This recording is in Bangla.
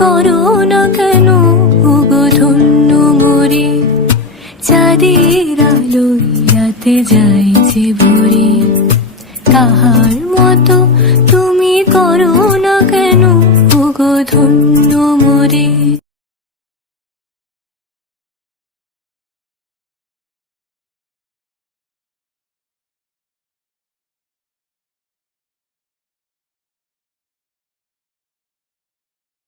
করো না কেন ওগো ধন্য মোরে, চাঁদের আলোয় রাতে যাই যে ভরে, তাহার মতো তুমি করো না কেন ওগো ধন্য মোরে।